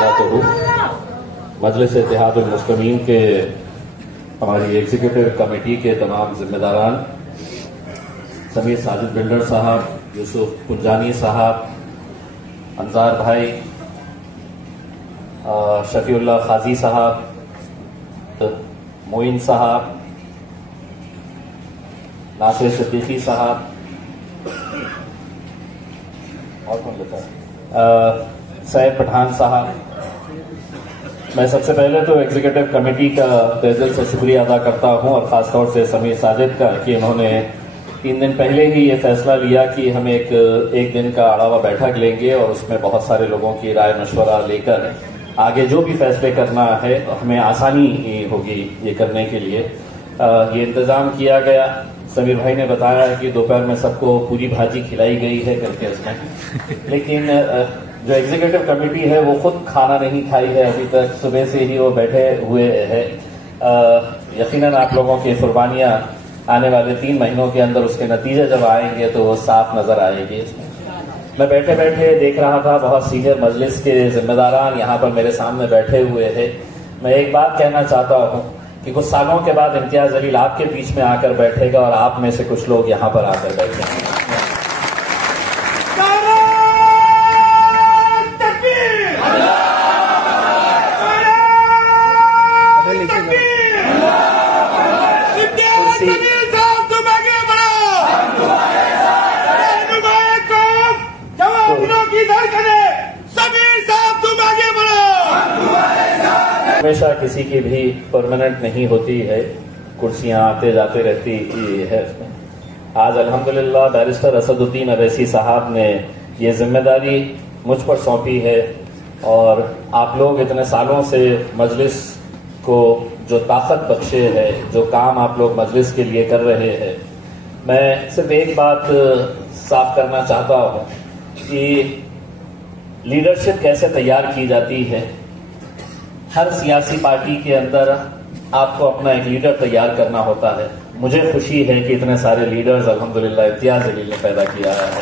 وبرکاتہ۔ مجلس اتحاد المسلمین کے ہماری ایگزیکٹو کمیٹی کے تمام ذمہ داران، سمیر ساجد بلڈر صاحب، یوسف پنجانی صاحب، انصار بھائی، شفیع اللہ قاضی صاحب، معین صاحب، ناصر صدیقی صاحب، اور کون لیتا ہے، سعید پٹھان صاحب۔ میں سب سے پہلے تو ایگزیکٹو کمیٹی کا تہہ دل سے شکریہ ادا کرتا ہوں، اور خاص طور سے سمیر ساجد کا، کہ انہوں نے 3 دن پہلے ہی یہ فیصلہ لیا کہ ہم ایک دن کا اڑاوا بیٹھک لیں گے، اور اس میں بہت سارے لوگوں کی رائے مشورہ لے کر آگے جو بھی فیصلے کرنا ہے ہمیں آسانی ہوگی یہ کرنے کے لیے۔ یہ انتظام کیا گیا۔ سمیر بھائی نے بتایا کہ دوپہر میں سب کو پوری بھاجی کھلائی گئی ہے کر کے اس میں، لیکن جو ایگزیکٹو کمیٹی ہے وہ خود کھانا نہیں کھائی ہے ابھی تک، صبح سے ہی وہ بیٹھے ہوئے ہے۔ یقیناً آپ لوگوں کی قربانیاں آنے والے 3 مہینوں کے اندر اس کے نتیجے جب آئیں گے تو وہ صاف نظر آئے گی اس میں۔ میں بیٹھے بیٹھے دیکھ رہا تھا بہت سینئر مجلس کے ذمہ داران یہاں پر میرے سامنے بیٹھے ہوئے ہیں۔ میں ایک بات کہنا چاہتا ہوں کہ کچھ سالوں کے بعد امتیاز جلیل آپ کے بیچ میں آ کر بیٹھے گا، اور آپ میں سے کچھ لوگ یہاں پر آ کر بیٹھیں گے۔ ہمیشہ کسی کی بھی پرماننٹ نہیں ہوتی ہے، کرسیاں آتے جاتے رہتی ہے۔ آج الحمدللہ بیرسٹر اسد الدین اویسی صاحب نے یہ ذمہ داری مجھ پر سونپی ہے، اور آپ لوگ اتنے سالوں سے مجلس کو جو طاقت بخشے ہے، جو کام آپ لوگ مجلس کے لیے کر رہے ہیں، میں صرف ایک بات صاف کرنا چاہتا ہوں کہ لیڈرشپ کیسے تیار کی جاتی ہے۔ ہر سیاسی پارٹی کے اندر آپ کو اپنا ایک لیڈر تیار کرنا ہوتا ہے۔ مجھے خوشی ہے کہ اتنے سارے لیڈرز الحمدللہ امتیاز جلیل نے پیدا کیا ہے،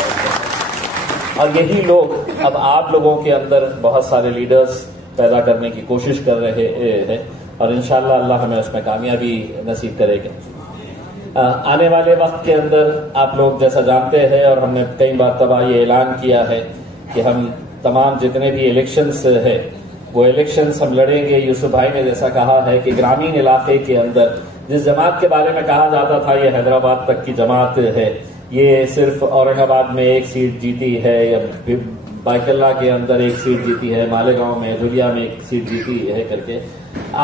اور یہی لوگ اب آپ لوگوں کے اندر بہت سارے لیڈرز پیدا کرنے کی کوشش کر رہے ہیں، اور انشاءاللہ اللہ ہمیں اس میں کامیابی نصیب کرے گا۔ آنے والے وقت کے اندر آپ لوگ جیسا جانتے ہیں، اور ہم نے کئی مرتبہ یہ اعلان کیا ہے کہ ہم تمام جتنے بھی الیکشنز ہیں وہ الیکشنز ہم لڑیں گے۔ یوسف بھائی نے جیسا کہا ہے کہ گرامین علاقے کے اندر جس جماعت کے بارے میں کہا جاتا تھا یہ حیدرآباد تک کی جماعت ہے، یہ صرف اورنگ آباد میں 1 سیٹ جیتی ہے، یا بیت اللہ کے اندر 1 سیٹ جیتی ہے، مالیگاؤں میں، دھولیا میں 1 سیٹ جیتی ہے کر کے،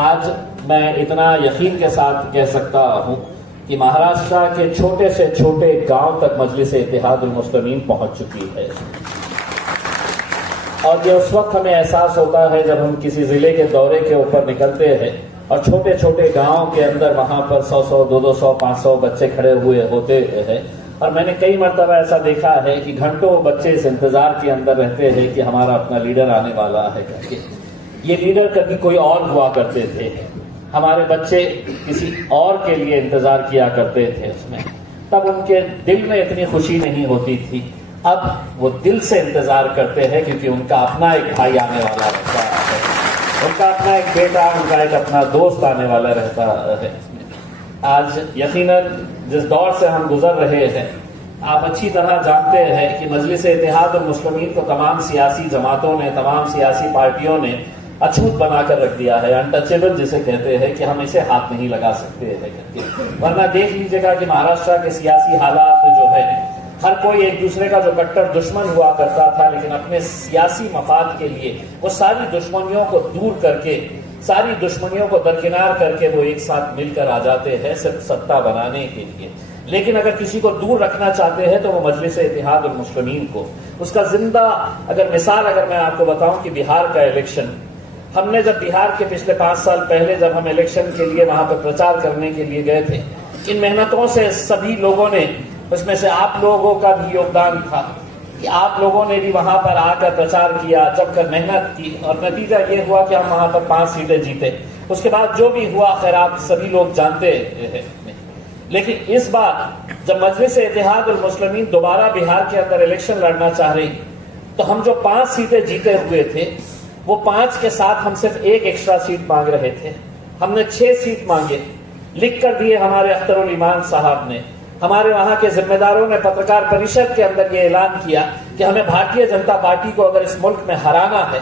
آج میں اتنا یقین کے ساتھ کہہ سکتا ہوں کہ مہاراشٹر کے چھوٹے سے چھوٹے گاؤں تک مجلس اتحاد المسلمین پہنچ چکی ہے۔ اور یہ اس وقت ہمیں احساس ہوتا ہے جب ہم کسی ضلع کے دورے کے اوپر نکلتے ہیں، اور چھوٹے چھوٹے گاؤں کے اندر وہاں پر 100 200 500 بچے کھڑے ہوئے ہوتے ہیں، اور میں نے کئی مرتبہ ایسا دیکھا ہے کہ گھنٹوں بچے اس انتظار کے اندر رہتے ہیں کہ ہمارا اپنا لیڈر آنے والا ہے کر کے۔ یہ لیڈر کبھی کوئی اور ہوا کرتے تھے، ہمارے بچے کسی اور کے لیے انتظار کیا کرتے تھے اس میں، تب ان کے دل میں اتنی خوشی نہیں ہوتی تھی۔ اب وہ دل سے انتظار کرتے ہیں کیونکہ ان کا اپنا ایک بھائی آنے والا رہتا ہے، ان کا اپنا ایک بیٹا، ان کا ایک اپنا دوست آنے والا رہتا ہے۔ آج یقیناً جس دور سے ہم گزر رہے ہیں، آپ اچھی طرح جانتے ہیں کہ مجلس اتحاد المسلمین کو تمام سیاسی جماعتوں نے، تمام سیاسی پارٹیوں نے اچھوت بنا کر رکھ دیا ہے، انٹچیبل جسے کہتے ہیں کہ ہم اسے ہاتھ نہیں لگا سکتے ہیں۔ ورنہ دیکھ لیجیے گا کہ مہاراشٹر کے سیاسی حالات جو ہے، ہر کوئی ایک دوسرے کا جو کٹر دشمن ہوا کرتا تھا، لیکن اپنے سیاسی مفاد کے لیے وہ ساری دشمنیوں کو دور کر کے، ساری دشمنیوں کو درکنار کر کے وہ ایک ساتھ مل کر آ جاتے ہیں صرف سطح بنانے کے لیے۔ لیکن اگر کسی کو دور رکھنا چاہتے ہیں تو وہ مجلس اتحاد المسلمین کو، اس کا زندہ مثال اگر میں آپ کو بتاؤں کہ بہار کا الیکشن، ہم نے جب بہار کے پچھلے 5 سال پہلے جب ہم الیکشن کے لیے وہاں پہ پرچار کرنے کے لیے گئے تھے، ان محنتوں سے سبھی لوگوں نے، اس میں سے آپ لوگوں کا بھی یوگدان تھا کہ آپ لوگوں نے بھی وہاں پر آ کر پرچار کیا، جب کر محنت کی، اور نتیجہ یہ ہوا کہ ہم وہاں پر 5 سیٹیں جیتے۔ اس کے بعد جو بھی ہوا خیر آپ سبھی لوگ جانتے ہیں۔ لیکن اس بار جب مجلس اتحاد المسلمین دوبارہ بہار کے اندر الیکشن لڑنا چاہ رہی، تو ہم جو 5 سیٹیں جیتے ہوئے تھے وہ 5 کے ساتھ ہم صرف 1 ایکسٹرا سیٹ مانگ رہے تھے، ہم نے 6 سیٹ مانگے، لکھ کر دیے ہمارے اختر الایمان صاحب نے۔ ہمارے وہاں کے ذمہ داروں نے پترکار پریشد کے اندر یہ اعلان کیا کہ ہمیں بھارتیہ جنتا پارٹی کو اگر اس ملک میں ہرانا ہے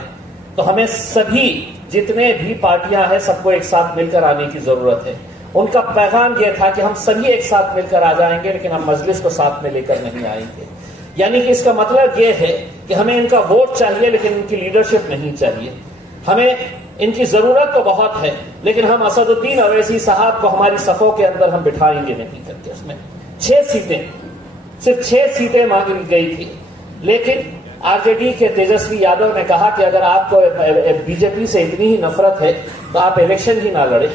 تو ہمیں سبھی جتنے بھی پارٹیاں ہیں سب کو ایک ساتھ مل کر آنے کی ضرورت ہے۔ ان کا پیغام یہ تھا کہ ہم سبھی ایک ساتھ مل کر آ جائیں گے، لیکن ہم مجلس کو ساتھ میں لے کر نہیں آئیں گے۔ یعنی کہ اس کا مطلب یہ ہے کہ ہمیں ان کا ووٹ چاہیے لیکن ان کی لیڈرشپ نہیں چاہیے۔ ہمیں ان کی ضرورت تو بہت ہے لیکن ہم اسد الدین اویسی صاحب کو ہماری صفوں کے اندر ہم بٹھائیں گے نہیں کر کے۔ اس میں 6 سیٹیں، صرف 6 سیٹیں مانگی گئی تھی، لیکن آر جے ڈی کے تیجسوی یادو نے کہا کہ اگر آپ کو بی جے پی سے اتنی ہی نفرت ہے تو آپ الیکشن ہی نہ لڑیں۔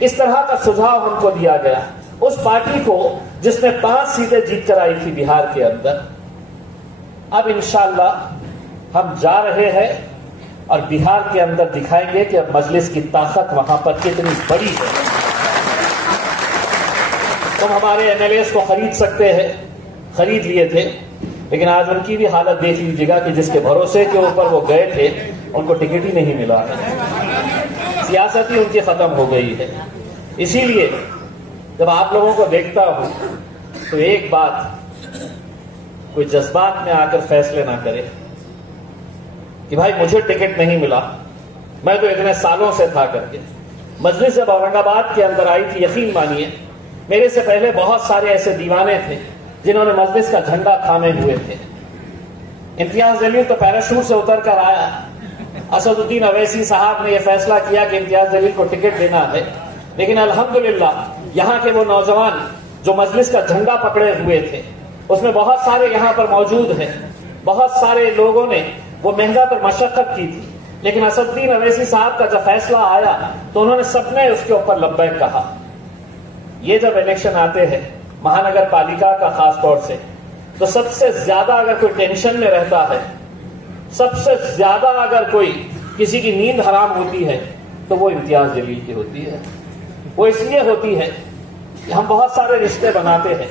اس طرح کا سجھاؤ ہم کو دیا گیا، اس پارٹی کو جس نے 5 سیٹیں جیت کر آئی تھی بہار کے اندر۔ اب انشاءاللہ ہم جا رہے ہیں اور بہار کے اندر دکھائیں گے کہ اب مجلس کی طاقت وہاں پر کتنی بڑی ہے۔ تم ہمارے ایم ایل ایز کو خرید سکتے ہیں، خرید لیے تھے، لیکن آج ان کی بھی حالت دیکھ لیجیے گا کہ جس کے بھروسے کے اوپر وہ گئے تھے ان کو ٹکٹ ہی نہیں ملا ہے، سیاست ہی ان کی ختم ہو گئی ہے۔ اسی لیے جب آپ لوگوں کو دیکھتا ہوں تو ایک بات، کوئی جذبات میں آ کر فیصلے نہ کرے کہ بھائی مجھے ٹکٹ نہیں ملا، میں تو اتنے سالوں سے تھا کر کے۔ مجلس جب اورنگ آباد کے اندر آئی تھی، یقین مانیے میرے سے پہلے بہت سارے ایسے دیوانے تھے جنہوں نے مجلس کا جھنڈا تھامے ہوئے تھے۔ امتیاز جلیل تو پیراشوٹ سے اتر کر آیا، اسد الدین اویسی صاحب نے یہ فیصلہ کیا کہ امتیاز جلیل کو ٹکٹ دینا ہے، لیکن الحمدللہ یہاں کے وہ نوجوان جو مجلس کا جھنڈا پکڑے ہوئے تھے، اس میں بہت سارے یہاں پر موجود ہیں، بہت سارے لوگوں نے وہ مہنگا پر مشقت کی تھی، لیکن اسد الدین اویسی صاحب کا جب فیصلہ آیا تو انہوں نے سب نے اس کے اوپر لبیک کہا۔ یہ جب الیکشن آتے ہیں مہانگر پالیکا کا خاص طور سے، تو سب سے زیادہ اگر کوئی ٹینشن میں رہتا ہے، سب سے زیادہ اگر کوئی کسی کی نیند حرام ہوتی ہے تو وہ امتیاز جلیل کی ہوتی ہے۔ وہ اس لیے ہوتی ہے کہ ہم بہت سارے رشتے بناتے ہیں،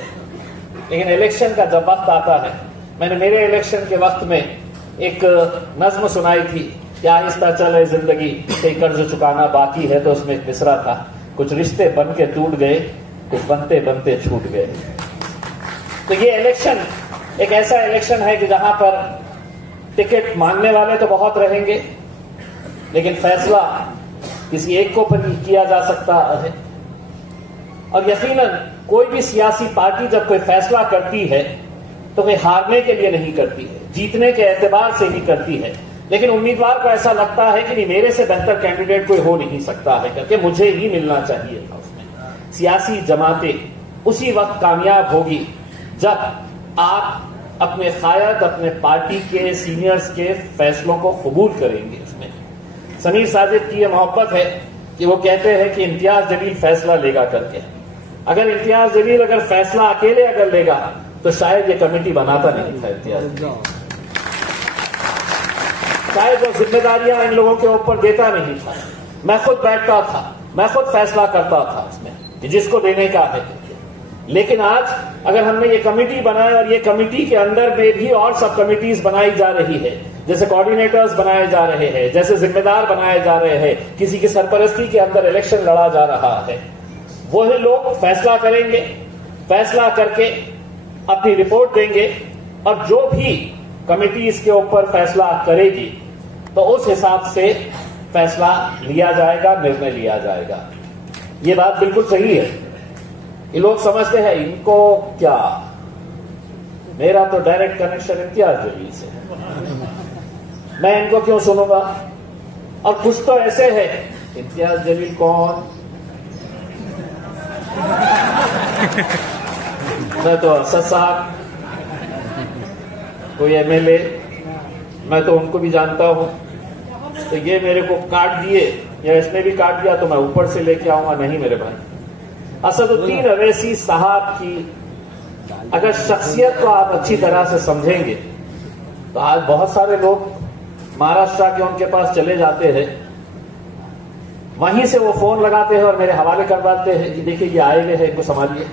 لیکن الیکشن کا جب وقت آتا ہے، میں نے میرے الیکشن کے وقت میں ایک نظم سنائی تھی کہ آہستہ چلے زندگی کئی قرض چکانا باقی ہے، تو اس میں ایک مصرع تھا، کچھ رشتے بن کے ٹوٹ گئے، کچھ بنتے بنتے چھوٹ گئے۔ تو یہ الیکشن ایک ایسا الیکشن ہے کہ جہاں پر ٹکٹ مانگنے والے تو بہت رہیں گے، لیکن فیصلہ کسی ایک کو پر کیا جا سکتا ہے۔ اور یقیناً کوئی بھی سیاسی پارٹی جب کوئی فیصلہ کرتی ہے تو کوئی ہارنے کے لیے نہیں کرتی ہے، جیتنے کے اعتبار سے ہی کرتی ہے، لیکن امیدوار کو ایسا لگتا ہے کہ نہیں، میرے سے بہتر کینڈیڈیٹ کوئی ہو نہیں سکتا ہے کر کے مجھے ہی ملنا چاہیے تھا۔ اس میں سیاسی جماعتیں اسی وقت کامیاب ہوگی جب آپ اپنے قائد، اپنے پارٹی کے سینئرز کے فیصلوں کو قبول کریں گے۔ اس میں سمیر ساجد کی یہ محبت ہے کہ وہ کہتے ہیں کہ امتیاز جلیل فیصلہ لے گا کر کے۔ اگر امتیاز جلیل اگر فیصلہ اکیلے اگر لے گا تو شاید یہ کمیٹی بناتا نہیں تھا امتیاز جلیل، شاید وہ ذمہ داریاں ان لوگوں کے اوپر دیتا نہیں تھا۔ میں خود بیٹھتا تھا، میں خود فیصلہ کرتا تھا اس میں کہ جس کو دینے کا ہے۔ لیکن آج اگر ہم نے یہ کمیٹی بنائی اور یہ کمیٹی کے اندر میں بھی اور سب کمیٹیز بنائی جا رہی ہے، جیسے کوآرڈینیٹرز بنائے جا رہے ہیں، جیسے ذمہ دار بنائے جا رہے ہیں، کسی کی سرپرستی کے اندر الیکشن لڑا جا رہا ہے، وہی لوگ فیصلہ کریں گے، فیصلہ کر کے اپنی رپورٹ دیں گے، اور جو بھی کمیٹی اس کے اوپر فیصلہ کرے گی تو اس حساب سے فیصلہ لیا جائے گا، نرنے لیا جائے گا۔ یہ بات بالکل صحیح ہے۔ یہ لوگ سمجھتے ہیں ان کو کیا، میرا تو ڈائریکٹ کنیکشن امتیاز جلیل سے، میں ان کو کیوں سنوں گا؟ اور کچھ تو ایسے ہے، امتیاز جلیل کون، میں تو اسد صاحب، کوئی ایم ایل اے، میں تو ان کو بھی جانتا ہوں، تو یہ میرے کو کاٹ دیے یا اس نے بھی کاٹ دیا تو میں اوپر سے لے کے آؤں گا؟ نہیں میرے بھائی، اسد الدین اویسی صاحب کی اگر شخصیت کو آپ اچھی طرح سے سمجھیں گے تو آج بہت سارے لوگ مہاراشٹر کے ان کے پاس چلے جاتے ہیں، وہیں سے وہ فون لگاتے ہیں اور میرے حوالے کرواتے ہیں کہ دیکھیے یہ آئے ہوئے ہیں، ان کو سنبھالیے۔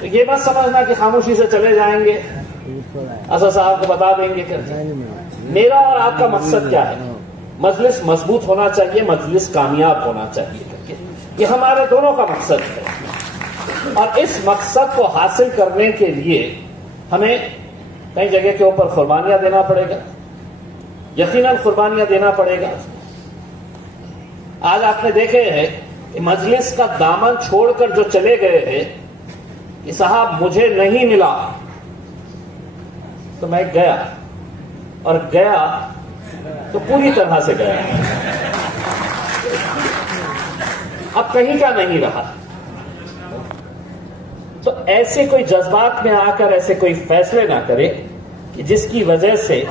تو یہ مت سمجھنا کہ خاموشی سے چلے جائیں گے، اسد صاحب کو بتا دیں گے کہ میرا اور آپ کا مقصد کیا ہے؟ مجلس مضبوط ہونا چاہیے، مجلس کامیاب ہونا چاہیے، یہ ہمارے دونوں کا مقصد ہے۔ اور اس مقصد کو حاصل کرنے کے لیے ہمیں کئی جگہ کے اوپر قربانیاں دینا پڑے گا، یقیناً قربانیاں دینا پڑے گا۔ آج آپ نے دیکھے ہیں کہ مجلس کا دامن چھوڑ کر جو چلے گئے ہیں کہ صاحب مجھے نہیں ملا تو میں گیا، اور گیا تو پوری طرح سے گیا، اب کہیں کا نہیں رہا۔ تو ایسے کوئی جذبات میں آ کر ایسے کوئی فیصلے نہ کرے کہ جس کی وجہ سے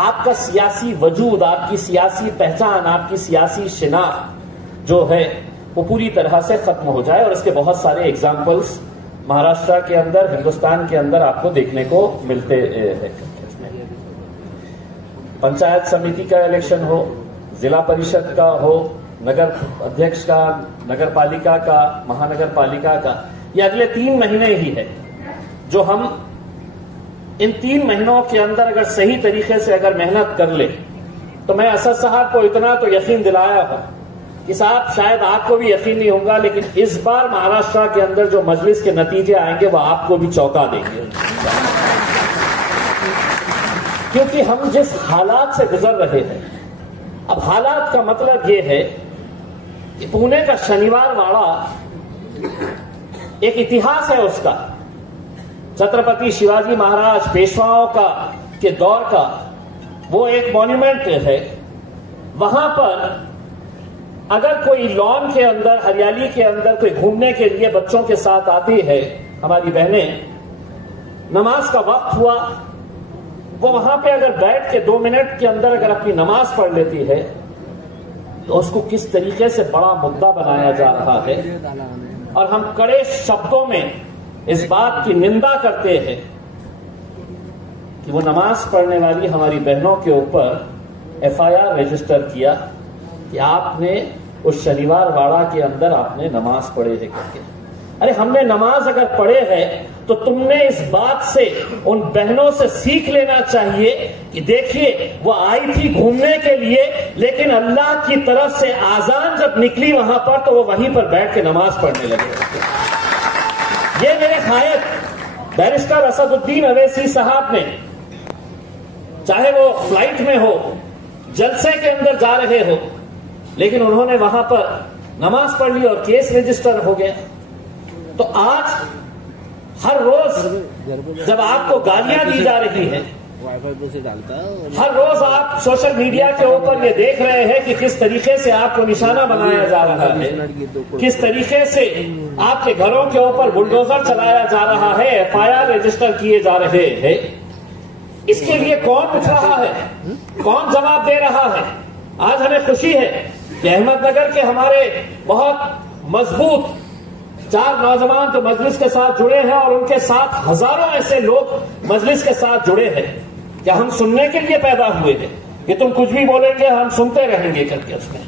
آپ کا سیاسی وجود، آپ کی سیاسی پہچان، آپ کی سیاسی شناخت جو ہے وہ پوری طرح سے ختم ہو جائے۔ اور اس کے بہت سارے ایگزامپلس مہاراشٹر کے اندر، ہندوستان کے اندر آپ کو دیکھنے کو ملتے ہیں۔ پنچایت سمیتی کا الیکشن ہو، ضلع پریشد کا ہو، نگر ادھیکش کا، نگر پالیکا کا، مہانگر پالیکا کا، یہ اگلے 3 مہینے ہی ہے جو ہم ان 3 مہینوں کے اندر اگر صحیح طریقے سے اگر محنت کر لے تو میں اسد صاحب کو اتنا تو یقین دلایا ہوں کہ صاحب شاید آپ کو بھی یقین نہیں ہوگا، لیکن اس بار مہاراشٹر کے اندر جو مجلس کے نتیجے آئیں گے وہ آپ کو بھی چونکا دیں گے، کیونکہ ہم جس حالات سے گزر رہے ہیں، اب حالات کا مطلب یہ ہے کہ پونے کا شنیوار واڑہ ایک اتہاس ہے اس کا، چھترپتی شیواجی مہاراج پیشواؤں کا کے دور کا وہ ایک مونیومنٹ ہے۔ وہاں پر اگر کوئی لان کے اندر، ہریالی کے اندر کوئی گھومنے کے لیے بچوں کے ساتھ آتی ہے ہماری بہنیں، نماز کا وقت ہوا، وہ وہاں پہ اگر بیٹھ کے 2 منٹ کے اندر اگر اپنی نماز پڑھ لیتی ہے تو اس کو کس طریقے سے بڑا مدعا بنایا جا رہا ہے، اور ہم کڑے شبدوں میں اس بات کی نندا کرتے ہیں کہ وہ نماز پڑھنے والی ہماری بہنوں کے اوپر FIR رجسٹر کیا کہ آپ نے اس شنیوار واڑہ کے اندر آپ نے نماز پڑھے ہے کر کے۔ ارے ہم نے نماز اگر پڑھے ہے تو تم نے اس بات سے ان بہنوں سے سیکھ لینا چاہیے کہ دیکھیے وہ آئی تھی گھومنے کے لیے، لیکن اللہ کی طرف سے آذان جب نکلی وہاں پر تو وہ وہیں پر بیٹھ کے نماز پڑھنے لگے۔ یہ میرے قائد بیرسٹر اسد الدین اویسی صاحب نے، چاہے وہ فلائٹ میں ہو، جلسے کے اندر جا رہے ہو، لیکن انہوں نے وہاں پر نماز پڑھ لی اور کیس رجسٹر ہو گیا۔ تو آج ہر روز جب آپ کو گالیاں دی جا رہی ہیں، ہر روز آپ سوشل میڈیا کے اوپر یہ دیکھ رہے ہیں کہ کس طریقے سے آپ کو نشانہ بنایا جا رہا ہے، کس طریقے سے آپ کے گھروں کے اوپر بلڈوزر چلایا جا رہا ہے، FIR رجسٹر کیے جا رہے ہیں، اس کے لیے کون اٹھ رہا ہے، کون جواب دے رہا ہے؟ آج ہمیں خوشی ہے کہ احمد نگر کے ہمارے بہت مضبوط 4 نوجوان جو مجلس کے ساتھ جڑے ہیں، اور ان کے ساتھ ہزاروں ایسے لوگ مجلس کے ساتھ جڑے ہیں کہ ہم سننے کے لیے پیدا ہوئے ہیں کہ تم کچھ بھی بولیں گے ہم سنتے رہیں گے کر کے اس میں۔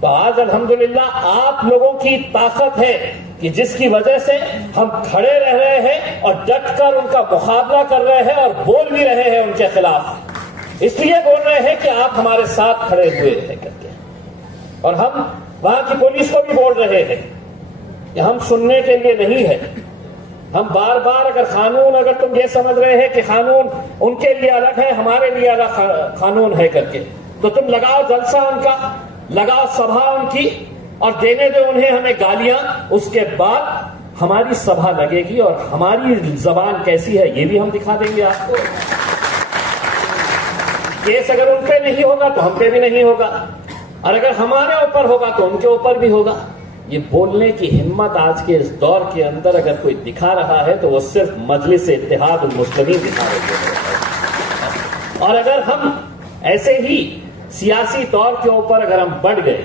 تو آج الحمدللہ آپ لوگوں کی طاقت ہے کہ جس کی وجہ سے ہم کھڑے رہ رہے ہیں اور ڈٹ کر ان کا مقابلہ کر رہے ہیں اور بول بھی رہے ہیں ان کے خلاف، اس لیے بول رہے ہیں کہ آپ ہمارے ساتھ کھڑے ہوئے ہیں کر کے۔ اور ہم وہاں کی پولیس کو بھی بول رہے ہیں کہ ہم سننے کے لیے نہیں ہے، ہم بار بار اگر قانون، اگر تم یہ سمجھ رہے ہیں کہ قانون ان کے لیے الگ ہے ہمارے لیے الگ قانون ہے کر کے، تو تم لگاؤ جلسہ ان کا، لگاؤ سبھا ان کی، اور دینے دو انہیں ہمیں گالیاں، اس کے بعد ہماری سبھا لگے گی اور ہماری زبان کیسی ہے یہ بھی ہم دکھا دیں گے آپ کو۔ کیس اگر ان پہ نہیں ہوگا تو ہم پہ بھی نہیں ہوگا، اور اگر ہمارے اوپر ہوگا تو ان کے اوپر بھی ہوگا۔ یہ بولنے کی ہمت آج کے اس دور کے اندر اگر کوئی دکھا رہا ہے تو وہ صرف مجلس اتحاد المسلمین دکھا رہے ہیں۔ اور اگر ہم ایسے ہی سیاسی طور کے اوپر اگر ہم بڑھ گئے،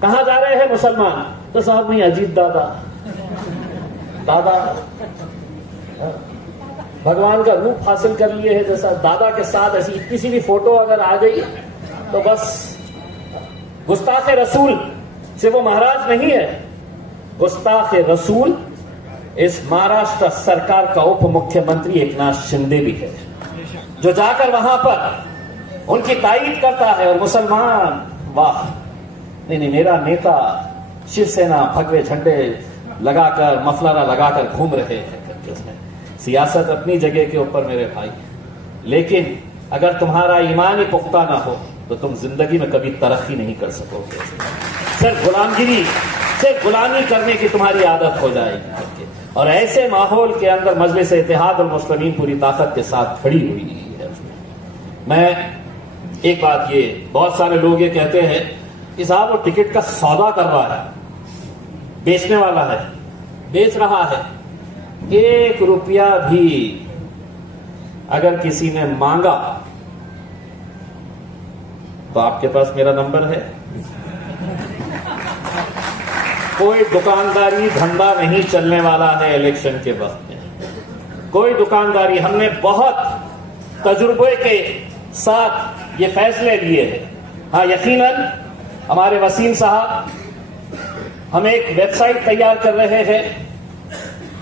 کہاں جا رہے ہیں مسلمان؟ تو صاحب نہیں، اجیت دادا بھگوان کا روپ حاصل کر لیے ہے، جیسا دادا کے ساتھ ایسی کسی بھی فوٹو اگر آ گئی تو بس گستاخ رسول سے وہ مہاراج نہیں ہے، گستاخ رسول اس مہاراشٹر سرکار کا اپ مکھیہ منتری ایک ناتھ شندے بھی ہے۔ جو جا کر وہاں پر ان کی تائید کرتا ہے اور مسلمان واہ نہیں میرا نیتا شیو سینا بھگوے جھنڈے لگا کر مفلرہ لگا کر گھوم رہے ہیں. سیاست اپنی جگہ کے اوپر میرے بھائی، لیکن اگر تمہارا ایمان ہی پختہ نہ ہو تو تم زندگی میں کبھی ترقی نہیں کر سکو گے. صرف غلامگیری، صرف غلامی کرنے کی تمہاری عادت ہو جائے گی. اور ایسے ماحول کے اندر مجلس اتحاد المسلمین پوری طاقت کے ساتھ کھڑی ہوئی ہے. میں ایک بات، یہ بہت سارے لوگ یہ کہتے ہیں کہ صاحب وہ ٹکٹ کا سودا کر رہا ہے، بیچنے والا ہے، بیچ رہا ہے. 1 روپیہ بھی اگر کسی نے مانگا تو آپ کے پاس میرا نمبر ہے. کوئی دکانداری دھندا نہیں چلنے والا ہے الیکشن کے وقت میں. کوئی دکانداری، ہم نے بہت تجربے کے ساتھ یہ فیصلے لیے ہیں. ہاں یقیناً ہمارے وسیم صاحب ہم ایک ویب سائٹ تیار کر رہے ہیں،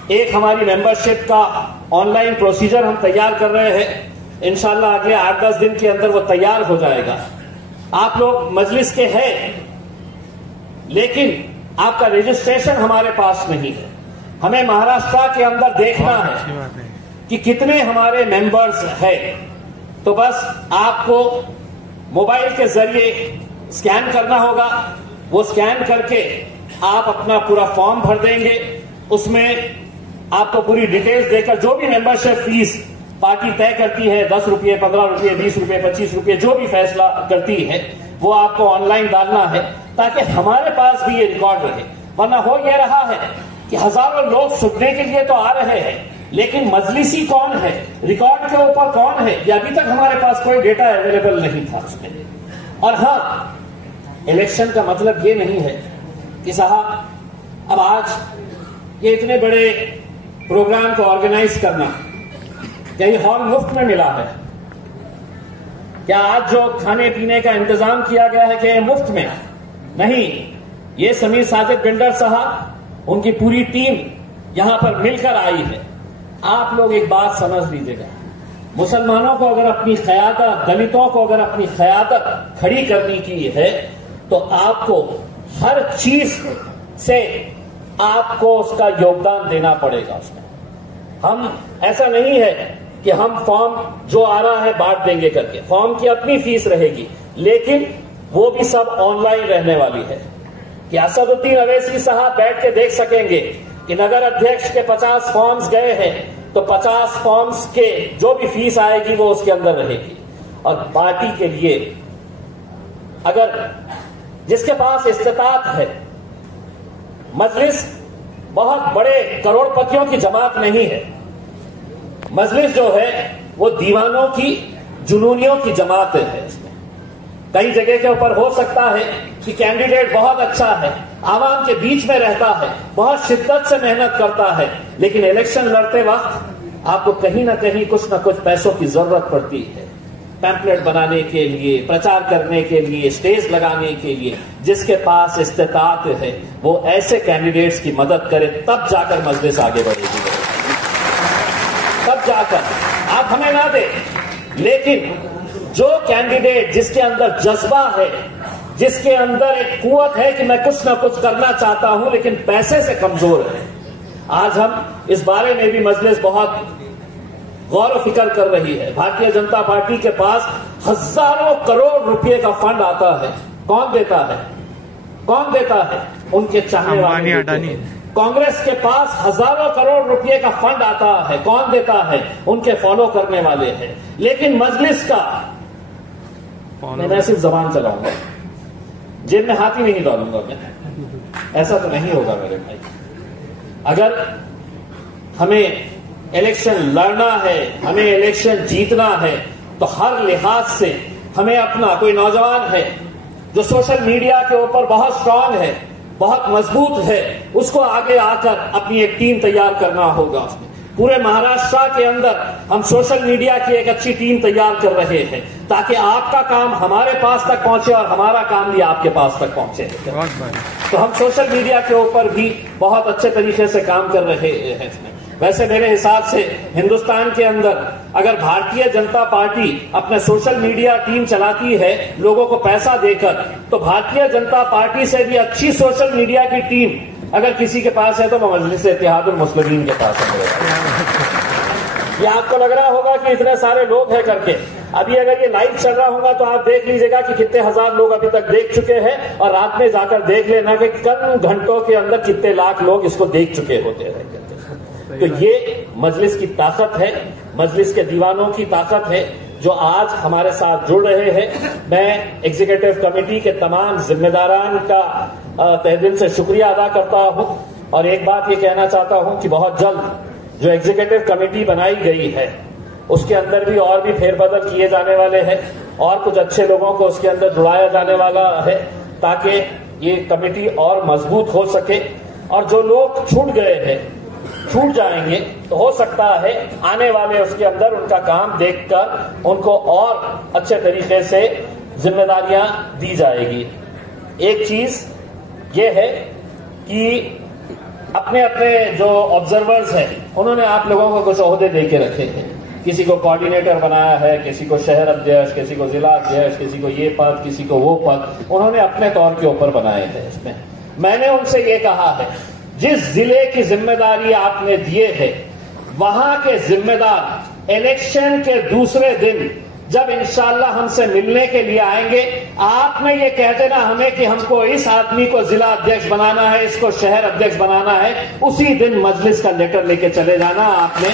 ایک ہماری ممبرشپ کا آن لائن پروسیجر ہم تیار کر رہے ہیں. انشاءاللہ اگلے 8-10 دن کے اندر وہ تیار ہو جائے گا. آپ لوگ مجلس کے ہیں لیکن آپ کا رجسٹریشن ہمارے پاس نہیں ہے. ہمیں مہاراشٹر کے اندر دیکھنا ہے کہ کتنے ہمارے ممبرز ہیں. تو بس آپ کو موبائل کے ذریعے اسکین کرنا ہوگا. وہ اسکین کر کے آپ اپنا پورا فارم بھر دیں گے. اس میں آپ کو پوری ڈیٹیلز دے کر جو بھی ممبرشپ فیس پارٹی طے کرتی ہے، 10 روپے 15 روپے 20 روپے 25 روپے جو بھی فیصلہ کرتی ہے، وہ آپ کو آن لائن ڈالنا ہے تاکہ ہمارے پاس بھی یہ ریکارڈ رہے. ورنہ ہو یہ رہا ہے کہ ہزاروں لوگ سننے کے لیے تو آ رہے ہیں لیکن مجلسی کون ہے، ریکارڈ کے اوپر کون ہے، یہ ابھی تک ہمارے پاس کوئی ڈیٹا اویلیبل نہیں تھا اس میں. اور ہاں، الیکشن کا مطلب یہ نہیں ہے کہ صاحب اب آج یہ اتنے بڑے پروگرام کو آرگنائز کرنا، کیا یہ ہال مفت میں ملا ہے؟ کیا آج جو کھانے پینے کا انتظام کیا گیا ہے کہ یہ مفت میں؟ نہیں. یہ سمیر ساجد بلڈر صاحب، ان کی پوری ٹیم یہاں پر مل کر آئی ہے. آپ لوگ ایک بات سمجھ لیجیے گا، مسلمانوں کو اگر اپنی قیادت، دلتوں کو اگر اپنی قیادت کھڑی کرنی کی ہے تو آپ کو ہر چیز سے آپ کو اس کا یوگدان دینا پڑے گا. اس میں ہم ایسا نہیں ہے کہ ہم فارم جو آ رہا ہے بانٹ دیں گے کر کے. فارم کی اپنی فیس رہے گی لیکن وہ بھی سب آن لائن رہنے والی ہے. کہ اسد الدین اویسی صاحب بیٹھ کے دیکھ سکیں گے کہ نگر ادھیکش کے 50 فارمز گئے ہیں تو 50 فارمز کے جو بھی فیس آئے گی وہ اس کے اندر رہے گی. اور پارٹی کے لیے اگر جس کے پاس استطاعت ہے، مجلس بہت بڑے کروڑ پتیوں کی جماعت نہیں ہے. مجلس جو ہے وہ دیوانوں کی، جنونیوں کی جماعت ہے. اس میں کئی جگہ کے اوپر ہو سکتا ہے کہ کینڈیڈیٹ بہت اچھا ہے، عوام کے بیچ میں رہتا ہے، بہت شدت سے محنت کرتا ہے، لیکن الیکشن لڑتے وقت آپ کو کہیں نہ کہیں کچھ نہ کچھ پیسوں کی ضرورت پڑتی ہے، پیمپلیٹ بنانے کے لیے، پرچار کرنے کے لیے، اسٹیج لگانے کے لیے. جس کے پاس استطاعت ہے وہ ایسے کینڈیڈیٹس کی مدد کرے، تب جا کر مجلس آگے بڑھے گی. تب جا کر آپ ہمیں نہ دیں. لیکن جو کینڈیڈیٹ جس کے اندر جذبہ ہے، جس کے اندر ایک قوت ہے کہ میں کچھ نہ کچھ کرنا چاہتا ہوں لیکن پیسے سے کمزور ہے. آج ہم اس بارے میں بھی مجلس بہت غور و فکر کر رہی ہے. بھارتیہ جنتا پارٹی کے پاس ہزاروں کروڑ روپے کا فنڈ آتا ہے. کون دیتا ہے؟ کون دیتا ہے؟ ان کے چاہنے والے. کانگریس کے پاس ہزاروں کروڑ روپے کا فنڈ آتا ہے. کون دیتا ہے؟ ان کے فالو کرنے والے ہیں. لیکن مجلس کا میں صرف زبان چلاؤں گا، جیب میں ہاتھ ہی نہیں ڈالوں گا. میں ایسا تو نہیں ہوگا میرے بھائی. اگر ہمیں الیکشن لڑنا ہے، ہمیں الیکشن جیتنا ہے تو ہر لحاظ سے ہمیں اپنا، کوئی نوجوان ہے جو سوشل میڈیا کے اوپر بہت اسٹرانگ ہے، بہت مضبوط ہے، اس کو آگے آ کر اپنی ایک ٹیم تیار کرنا ہوگا. اس میں پورے مہاراشٹر کے اندر ہم سوشل میڈیا کی ایک اچھی ٹیم تیار کر رہے ہیں تاکہ آپ کا کام ہمارے پاس تک پہنچے اور ہمارا کام بھی آپ کے پاس تک پہنچے. تو ہم سوشل میڈیا کے اوپر بھی بہت اچھے طریقے سے کام کر رہے ہیں. اس میں ویسے میرے حساب سے ہندوستان کے اندر اگر بھارتیہ جنتا پارٹی اپنے سوشل میڈیا ٹیم چلاتی ہے لوگوں کو پیسہ دے کر، تو بھارتیہ جنتا پارٹی سے بھی اچھی سوشل میڈیا کی ٹیم اگر کسی کے پاس ہے تو وہ مجلس اتحاد المسلمین کے پاس ہے۔ یہ آپ کو لگ رہا ہوگا کہ اتنے سارے لوگ ہیں کر کے، ابھی اگر یہ لائیو چل رہا ہوگا تو آپ دیکھ لیجیے گا کہ کتنے ہزار لوگ ابھی تک دیکھ چکے ہیں، اور رات میں جا کر دیکھ لینا کہ کم گھنٹوں کے اندر کتنے لاکھ لوگ اس کو دیکھ چکے ہوتے ہیں۔ تو یہ مجلس کی طاقت ہے، مجلس کے دیوانوں کی طاقت ہے جو آج ہمارے ساتھ جڑ رہے ہیں۔ میں ایگزیکٹو کمیٹی کے تمام ذمہ داران کا تہ دل سے شکریہ ادا کرتا ہوں، اور ایک بات یہ کہنا چاہتا ہوں کہ بہت جلد جو ایگزیکٹو کمیٹی بنائی گئی ہے اس کے اندر بھی اور بھی پھیر بدل کیے جانے والے ہیں، اور کچھ اچھے لوگوں کو اس کے اندر جڑایا جانے والا ہے تاکہ یہ کمیٹی اور مضبوط ہو سکے، اور جو لوگ چھوٹ گئے ہیں چھوٹ جائیں گے تو ہو سکتا ہے آنے والے اس کے اندر ان کا کام دیکھ کر ان کو اور اچھے طریقے سے ذمہ داریاں دی جائے گی۔ ایک چیز یہ ہے کہ اپنے اپنے جو آبزرورز ہیں انہوں نے آپ لوگوں کو کچھ عہدے دے کے رکھے ہیں، کسی کو کوآرڈینیٹر بنایا ہے، کسی کو شہر ادھیش، کسی کو ضلع ادھیش، کسی کو یہ پد، کسی کو وہ پد، انہوں نے اپنے طور کے اوپر بنائے ہیں۔ اس میں نے ان سے یہ کہا ہے جس ضلع کی ذمہ داری آپ نے دیے ہے وہاں کے ذمہ دار الیکشن کے دوسرے دن جب انشاءاللہ ہم سے ملنے کے لیے آئیں گے، آپ نے یہ کہہ دینا ہمیں کہ ہم کو اس آدمی کو ضلع ادھیش بنانا ہے، اس کو شہر ادھیش بنانا ہے، اسی دن مجلس کا لیٹر لے کے چلے جانا آپ نے۔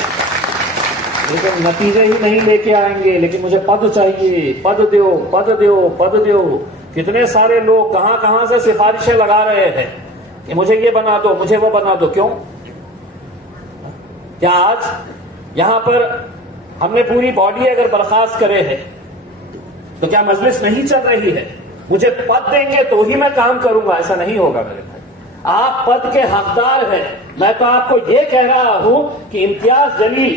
لیکن نتیجے ہی نہیں لے کے آئیں گے، لیکن مجھے پد چاہیے، پد دیو، پد دیو، پد دیو۔ کتنے سارے لوگ کہاں کہاں سے سفارشیں لگا رہے ہیں کہ مجھے یہ بنا دو، مجھے وہ بنا دو۔ کیوں؟ کیا آج یہاں پر ہم نے پوری باڈی اگر برخاست کرے ہے تو کیا مجلس نہیں چل رہی ہے؟ مجھے پد دیں گے تو ہی میں کام کروں گا، ایسا نہیں ہوگا میرے بھائی۔ آپ پد کے حقدار ہیں۔ میں تو آپ کو یہ کہہ رہا ہوں کہ امتیاز جلیل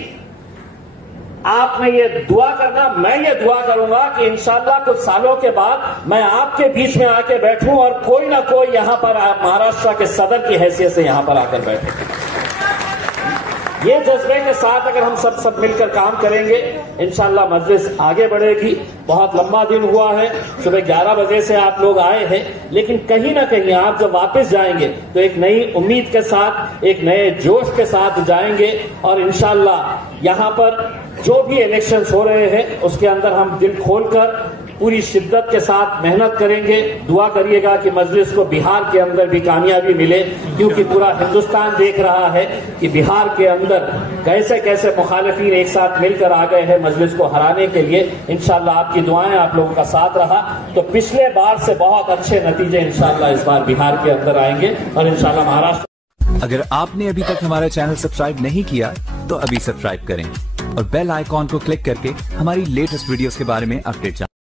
آپ نے یہ دعا کرنا، میں یہ دعا کروں گا کہ انشاءاللہ کچھ سالوں کے بعد میں آپ کے بیچ میں آ کے بیٹھوں اور کوئی نہ کوئی یہاں پر مہاراشٹر کے صدر کی حیثیت سے یہاں پر آ کر بیٹھے۔ یہ جذبے کے ساتھ اگر ہم سب مل کر کام کریں گے انشاءاللہ مجلس آگے بڑھے گی۔ بہت لمبا دن ہوا ہے، صبح 11 بجے سے آپ لوگ آئے ہیں، لیکن کہیں نہ کہیں آپ جب واپس جائیں گے تو ایک نئی امید کے ساتھ، ایک نئے جوش کے ساتھ جائیں گے، اور انشاءاللہ یہاں پر جو بھی الیکشنز ہو رہے ہیں اس کے اندر ہم دل کھول کر پوری شدت کے ساتھ محنت کریں گے۔ دعا کریے گا کہ مجلس کو بہار کے اندر بھی کامیابی ملے، کیونکہ پورا ہندوستان دیکھ رہا ہے کہ بہار کے اندر کیسے کیسے مخالفین ایک ساتھ مل کر آ گئے ہیں مجلس کو ہرانے کے لیے۔ انشاءاللہ آپ کی دعائیں، آپ لوگوں کا ساتھ رہا تو پچھلے بار سے بہت اچھے نتیجے انشاءاللہ اس بار بہار کے اندر آئیں گے، اور انشاءاللہ مہاراشٹر۔ اگر آپ نے ابھی تک ہمارا چینل سبسکرائب نہیں کیا تو ابھی سبسکرائب کریں اور بیل آئیکن کو کلک کر کے ہماری لیٹسٹ ویڈیوز کے بارے میں اپڈیٹ جانیں۔